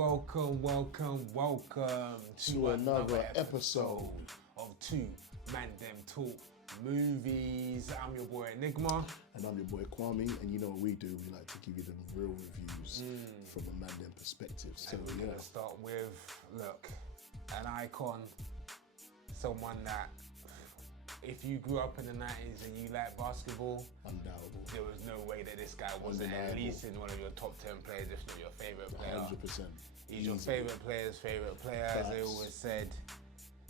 Welcome to another episode of ManDem Talk Movies. I'm your boy Enigma. And I'm your boy Kwame, and you know what we do, we like to give you the real reviews from a ManDem perspective. So and we're gonna start with, an icon, someone that if you grew up in the 90s and you like basketball, undoubtable. there was no way that this guy wasn't at least in one of your top 10 players, if not your favorite player. 100%. He's your favorite player's favorite player, as they always said.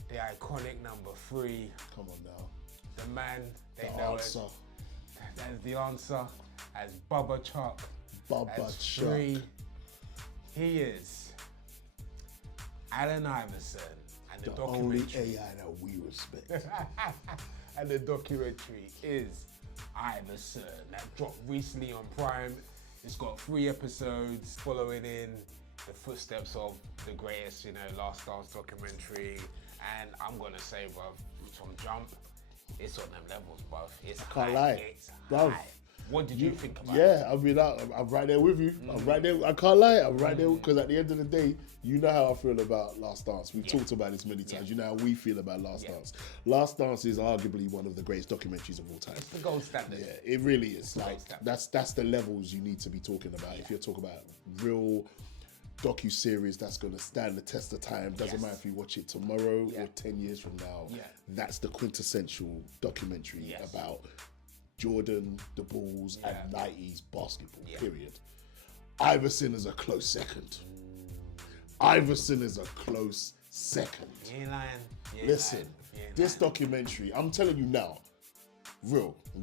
The iconic number 3. Come on now. The man they The know answer. as the answer, as Bubba Chuck, Bubba as Chuck. 3. He is Allen Iverson, and the only documentary. AI that we respect. And the documentary is Iverson, that dropped recently on Prime. It's got 3 episodes following in the footsteps of the greatest, Last Dance documentary. And I'm gonna say, bruv, from jump, it's on them levels, bruv. It's Can't high. lie. It's Bruv, high. What did you think about it? Yeah, I mean, I'm right there with you. I'm right there. I can't lie. I'm right there because at the end of the day, you know how I feel about Last Dance. We've talked about this many times. You know how we feel about Last Dance. Last Dance is arguably one of the greatest documentaries of all time. It's the gold standard. Yeah, it really is. Like standard. that's the levels you need to be talking about. If you're talking about real docu-series that's going to stand the test of time, doesn't matter if you watch it tomorrow or 10 years from now, that's the quintessential documentary about Jordan, the Bulls, and 90s basketball, period. Iverson is a close second. Iverson is a close second. You ain't lying. You ain't Listen, lying. this documentary, I'm telling you now, real. I'm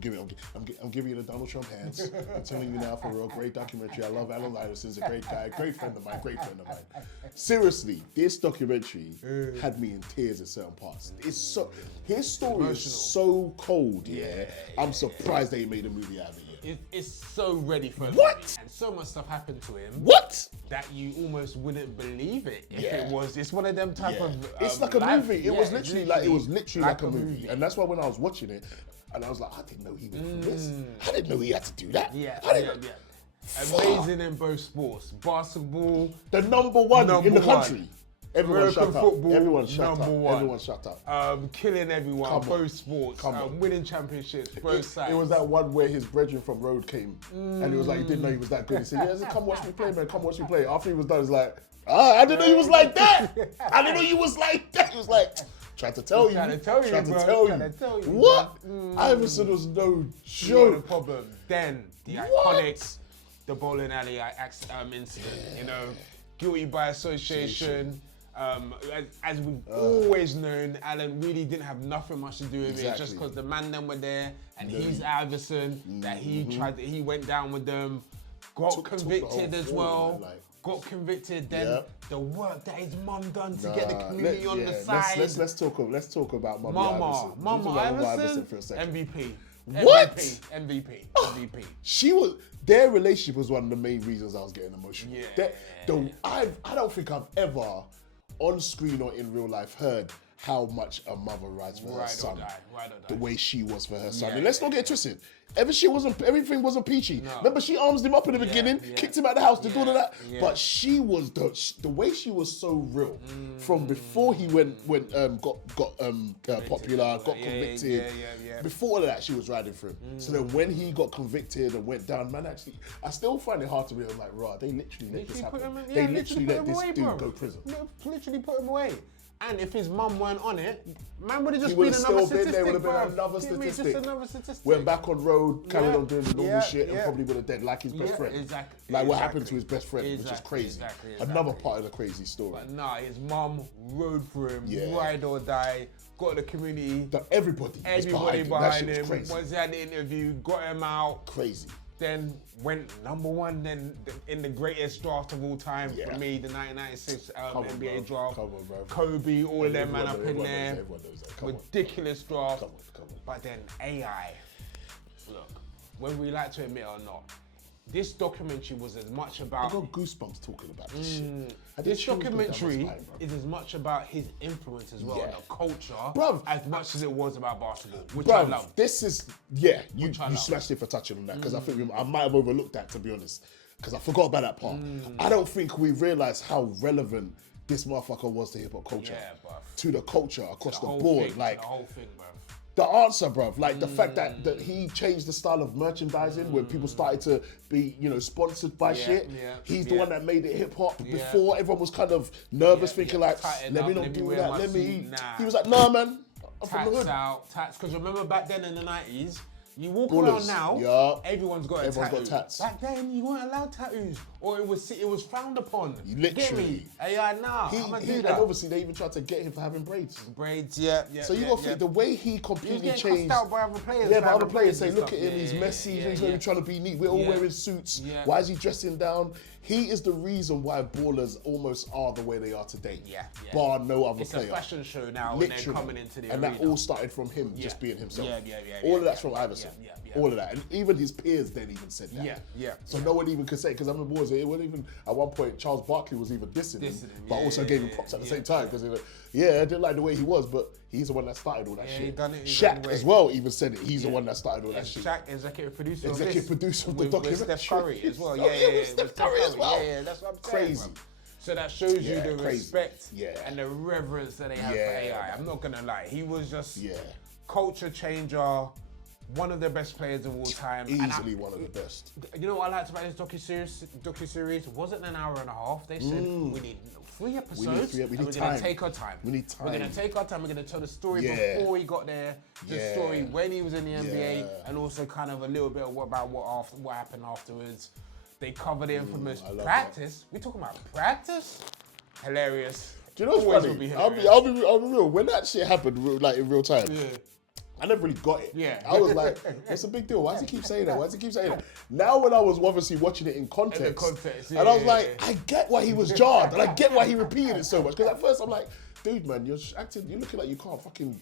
giving you the Donald Trump hands. I'm telling you now, for real, great documentary. I love Allen Iverson. He's a great guy, great friend of mine. Seriously, this documentary had me in tears at certain parts. It's so, his story is so cold. I'm surprised they made a movie out of it. It's so ready for a movie. And so much stuff happened to him. That you almost wouldn't believe it if it was. It's one of them type of. It's like a movie. It was literally like a movie. And that's why when I was watching it, and I was like, I didn't know he went through this. I didn't know he had to do that. Amazing in both sports. Basketball. The number one in the country. Everyone American shut up. football, Everyone shut number up. one. Everyone shut up. Killing everyone, Come on. both sports, Come on. winning championships, both sides. It was that one where his brethren from Road came and he was like, he didn't know he was that good. He said, yeah, come watch me play, man. Come watch me play. After he was done, he was like, I didn't know you was like that. I didn't know you was like that. He was like, tried to tell you. What? Iverson was no joke. No problem. Then the iconic, the bowling alley incident. Guilty by association. As we've always known, Allen really didn't have nothing much to do with it, just because the ManDem were there, and he's Iverson. That he went down with them, got convicted as well. Got convicted. Then the work that his mum done to get the community on the side. Let's talk about Mama Iverson for a second. MVP. What? MVP. Their relationship was one of the main reasons I was getting emotional. I don't think I've ever, on screen or in real life, heard how much a mother rides for her son. The way she was for her son. And let's not get it twisted. Everything wasn't peachy. No. Remember, she arms him up in the beginning, kicked him out of the house to do all of that. But she was the way she was so real from before he got popular, got convicted. Before all of that, she was riding for him. So then when he got convicted and went down, man, actually, I still find it hard to realize, like, right, they literally let this happen. They literally let this dude go to prison. Literally put him away. And if his mum weren't on it, man would have just been another statistic. There would have been another statistic. Went back on road, carried on doing the normal shit, and probably would have dead like his best friend. What happened to his best friend, which is crazy. Another part of the crazy story. But nah, his mum rode for him, ride or die, got the community. Everybody behind him. Once he had the interview, got him out. Crazy. Then went number one in the greatest draft of all time for me, the 1996 NBA draft. Come on, bro. Kobe, all of them man up in there. Everyone knows that. Ridiculous draft. Come on. But then AI, look, whether we like to admit it or not, this documentary was as much about... I got goosebumps talking about this shit. This documentary is as much about his influence as well, on the culture, as much as it was about basketball, which I love. This is, you smashed it for touching on that, because I think I might have overlooked that, to be honest. because I forgot about that part. I don't think we realised how relevant this motherfucker was to hip hop culture, to the culture across the board. Like the whole thing, bruv. The answer, bruv. Like the fact that he changed the style of merchandising when people started to be, sponsored by shit. He's the one that made it hip hop. Before everyone was kind of nervous, thinking like, let me not do that. Let me. He was like, nah, man. I'm from the hood. Tats. Because remember back then in the 90s, you walk around now, everyone's got a tattoo. Got tats. Back then, you weren't allowed tattoos, or it was frowned upon. Literally. Get me? AI now. I'm gonna do that. And obviously, they even tried to get him for having braids. Braids, yeah. So you got to think the way he completely changed. He was out by other players. Yeah, by other players say, look at him, he's messy, he's only trying to be neat. We're all wearing suits. Why is he dressing down? He is the reason why ballers almost are the way they are today. Bar no other player. It's a fashion show now when they're coming into the arena. And that all started from him just being himself. All of that's from Iverson. All of that. And even his peers then even said that. So no one even could say, because I remember it wasn't even, at one point, Charles Barkley was even dissing him, but also gave him props at the same time, because I didn't like the way he was, but he's the one that started all that shit. Shaq as well even said it. He's the one that started all that shit. Shaq, executive producer of the documentary. With Steph Curry as well. With Steph Curry as well. Yeah, that's what I'm saying. Crazy. So that shows you the respect and the reverence that they have for AI. I'm not gonna lie. He was just culture changer, one of the best players of all time. Easily one of the best. You know what I liked about this docuseries? It wasn't an hour and a half. They said we need 3 episodes. We need we're gonna take our time. We need time. We're gonna take our time. We're gonna tell the story before he got there, the story when he was in the NBA, and also kind of a little bit about what happened afterwards. They covered the infamous practice. We talking about practice? Hilarious. Do you know what's funny? I'll be real. When that shit happened, like in real time, I never really got it. I was like, what's the big deal? Why does he keep saying that? Now when I was obviously watching it in context, and I was like, I get why he was jarred, and I get why he repeated it so much. Because at first I'm like, dude, man, you're looking like you can't fucking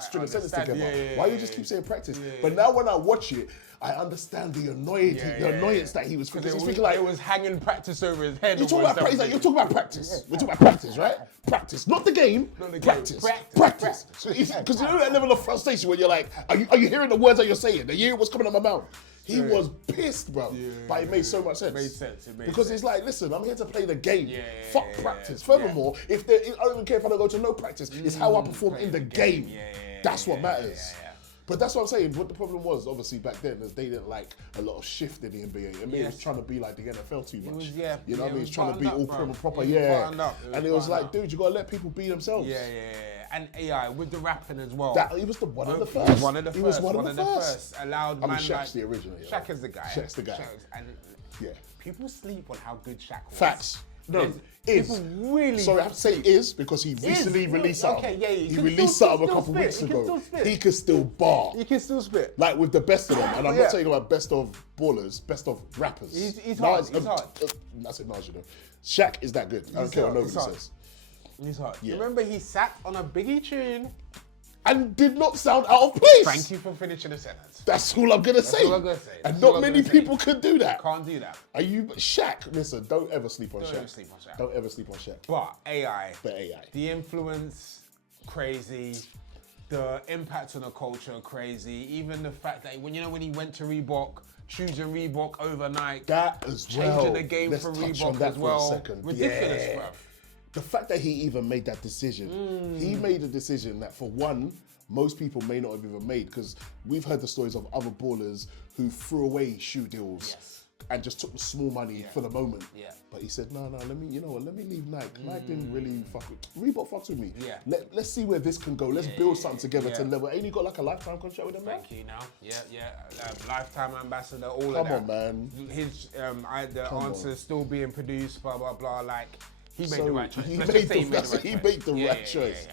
string a sentence together. Why you just keep saying practice? But now when I watch it, I understand the annoyance that he was feeling. He's thinking like it was hanging practice over his head. You're talking about practice. Like, you're talking about practice. We're talking about practice, right? Practice, not the game. Practice. Because you know that level of frustration when you're like, are you hearing the words that you're saying? Are you hearing what's coming out of my mouth? He was pissed, bro. But it made so much sense. It made sense. It's like, listen, I'm here to play the game. Fuck practice. Furthermore, I don't even care if I don't go to no practice. It's how I perform in the game. That's what matters. But that's what I'm saying. What the problem was, obviously, back then, is they didn't like a lot of shift in the NBA. NBA was trying to be like the NFL too much. You know what I mean? It's trying to be all prim and proper. And it was like, dude, you got to let people be themselves. And AI with the rapping as well. He was one of the first. He was one of the first. Allowed man Shaq's the original. Shaq is the guy. Shaq's the guy. And people sleep on how good Shaq was. Facts. No, is. Really. Sorry, I have to say is because he recently released something. He released something a couple weeks ago. He can still bar. He can still spit. Like with the best of them. And I'm not talking about best of ballers, best of rappers. He's hard. That's it, Naj, you know. Shaq is that good. I don't care what nobody says. He's hard. Remember he sat on a Biggie tune and did not sound out of place. Thank you for finishing the sentence. That's all I'm gonna say. And not many people could do that. Can't do that. Shaq? Listen, don't ever sleep on Shaq. Don't ever sleep on Shaq. But AI. AI. The influence, crazy. The impact on the culture, crazy. Even the fact that when he went to Reebok, choosing Reebok overnight. That as well. Changing the game for Reebok as well. Ridiculous, bruv. The fact that he even made that decision, he made a decision that for one, most people may not have even made, because we've heard the stories of other ballers who threw away shoe deals and just took the small money for the moment. But he said, no, let me leave Nike. Nike didn't really fuck with Reebok fucks with me. Let's see where this can go. Let's build something together to level. Ain't he got like a lifetime contract with them? Thank you now. Lifetime ambassador, all of that. Come on, man. His the answers still being produced, blah blah blah. Like he made the right choice. He made the right choice.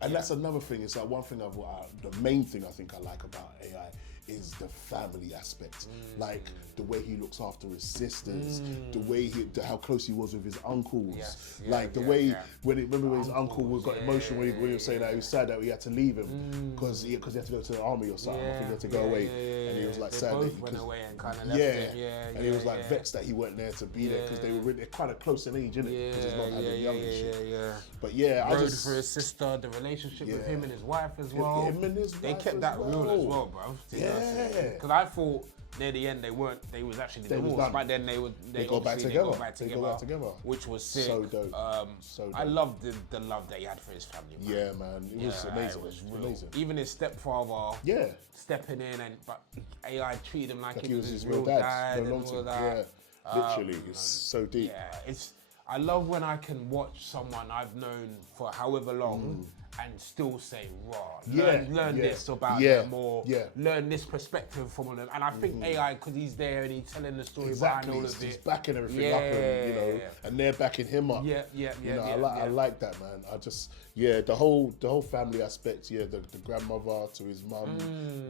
And that's another thing. It's like one thing the main thing I think I like about AI is the family aspect. Like the way he looks after his sisters, the way how close he was with his uncles. When his uncle got emotional when he was saying that he was sad that he had to leave him because he had to go to the army or something. I think he had to go away. and he was like they sad both that he went could- away and kind of left yeah, him. Yeah, and he was like vexed that he weren't there to be there because they're kind of close in age, innit? Because his mum had him young and shit. But yeah, I Rode just for his sister, the relationship with him and his wife as well. him and his they wife kept as that real as well. well, bro. Yeah. Because I thought near the end they weren't. They was actually divorced, but then they got back obviously together. got back They together, got back together. which was sick. So dope. So dope. I loved the love that he had for his family. Man. Yeah, man, it was amazing. It was real. Amazing. Even his stepfather. Yeah. Stepping in but AI treated him like He was his real real dad dad. and all that. Yeah, literally, it's so deep. Yeah, I love when I can watch someone I've known for however long and still say, raw, learn this about them or learn this perspective from them. And I think AI, because he's there and he's telling the story behind all of He's it. backing everything up, and and they're backing him up. I like that, man. I just, the whole family aspect. The grandmother to his mum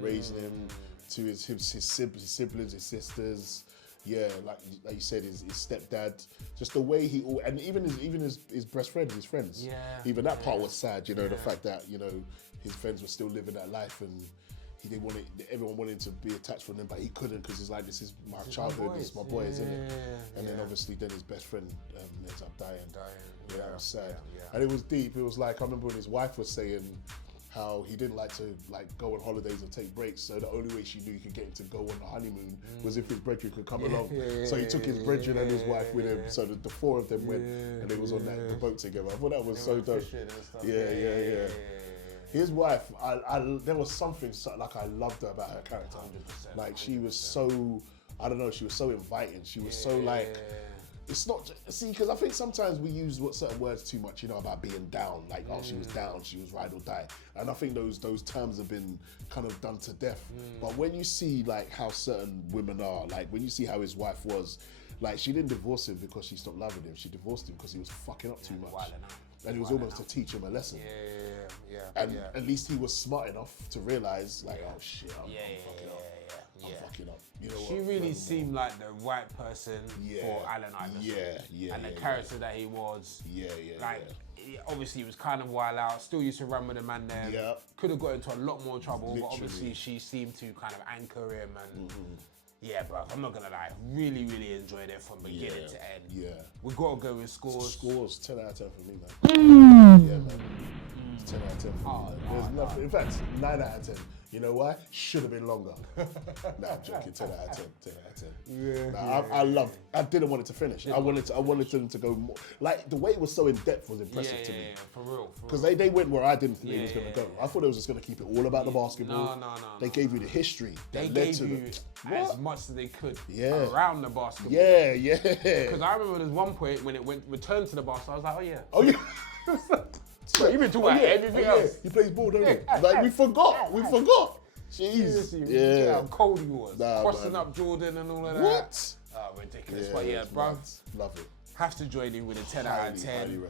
raising him, to his siblings, his sisters. Yeah, like you said, his stepdad, just the way he, and even his best friend, his friends. Yeah. Even that part was sad, the fact that his friends were still living that life and everyone wanted to be attached from him, but he couldn't because he's like, this is my childhood, this is my boys, isn't it? And then obviously then his best friend ends up dying. Yeah, it was sad, and it was deep. It was like I remember when his wife was saying how he didn't like to go on holidays and take breaks, so the only way she knew he could get him to go on the honeymoon was if his brethren could come along. So he took his brethren and his wife with him, so the four of them went and they was on the boat together. I thought that was so dope. Yeah. His wife, there was something like I loved her about her character. 100%, like she was so, I don't know, she was so inviting. She was so like. It's not, because I think sometimes we use certain words too much, about being down. Like, oh, she was down, she was ride or die. And I think those terms have been kind of done to death. But when you see like how certain women are, like when you see how his wife was, like she didn't divorce him because she stopped loving him. She divorced him because he was fucking up too much. And it was almost to teach him a lesson. And at least he was smart enough to realize, like, oh shit, I'm fucking up. I'm fucking up. She really seemed like the right person for Allen Iverson. And the character that he was. Obviously, he was kind of wild out. Still used to run with the ManDem. Could have got into a lot more trouble, but obviously she seemed to kind of anchor him. And yeah, bro, I'm not gonna lie. Really, really enjoyed it from beginning to end. We gotta go with scores. Scores 10 out of 10 for me, man. Yeah, man. 10 out of 10 for me. There's nothing. In fact, 9 out of 10. You know why? Should have been longer. Nah, I'm joking. 10 out of 10. 10 out of 10. I didn't want it to finish. I wanted them to go more. Like, the way it was so in depth was impressive to me. For real. Because they went where I didn't think it was going to go. I thought it was just going to keep it all about the basketball. No. They gave you the history. They gave you as much as they could around the basketball. Yeah. Because I remember there's one point when it returned to the basketball, I was like, oh yeah. You've been talking about everything else. He plays ball, don't he? Like, we forgot. Jeez. Yeah. How cold he was. Crossing up Jordan and all of that. What? Oh, ridiculous. But bro. Love it. Have to join in with a 10 out of 10.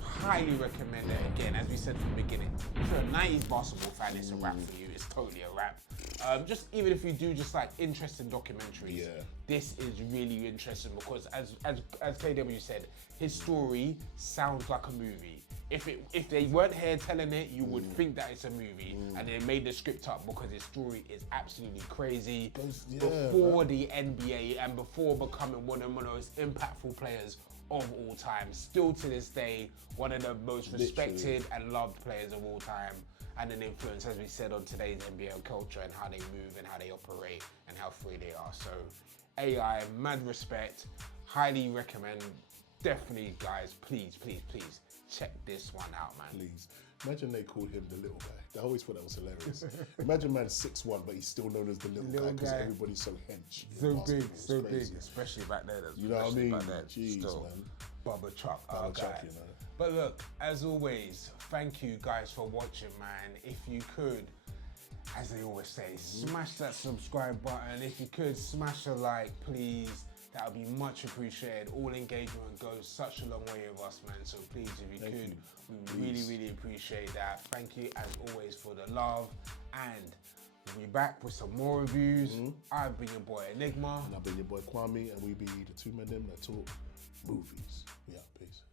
Highly recommend it. Again, as we said from the beginning, if you're a 90s basketball fan, it's a wrap for you. It's totally a wrap. Just even if you do just like interesting documentaries, this is really interesting because as KW said, his story sounds like a movie. If they weren't here telling it, you would think that it's a movie, and they made the script up because his story is absolutely crazy. Before the NBA and before becoming one of the most impactful players of all time, still to this day, one of the most respected and loved players of all time, and an influence, as we said, on today's NBA culture and how they move and how they operate and how free they are. So, AI, mad respect, highly recommend. Definitely, guys, please check this one out, man. Please. Imagine they called him the little guy. I always thought that was hilarious. Imagine man's 6'1", but he's still known as the little guy because everybody's so hench. So big, especially back there. You know what I mean? Jeez, man. Bubba Chuck, you know. But look, as always, thank you guys for watching, man. If you could, as they always say, smash that subscribe button. If you could, smash a like, please. That would be much appreciated. All engagement goes such a long way with us, man. So please, if you could, we really appreciate that. Thank you, as always, for the love. And we'll be back with some more reviews. I've been your boy Enigma. And I've been your boy Kwame. And we be the two men that talk movies. Yeah, peace.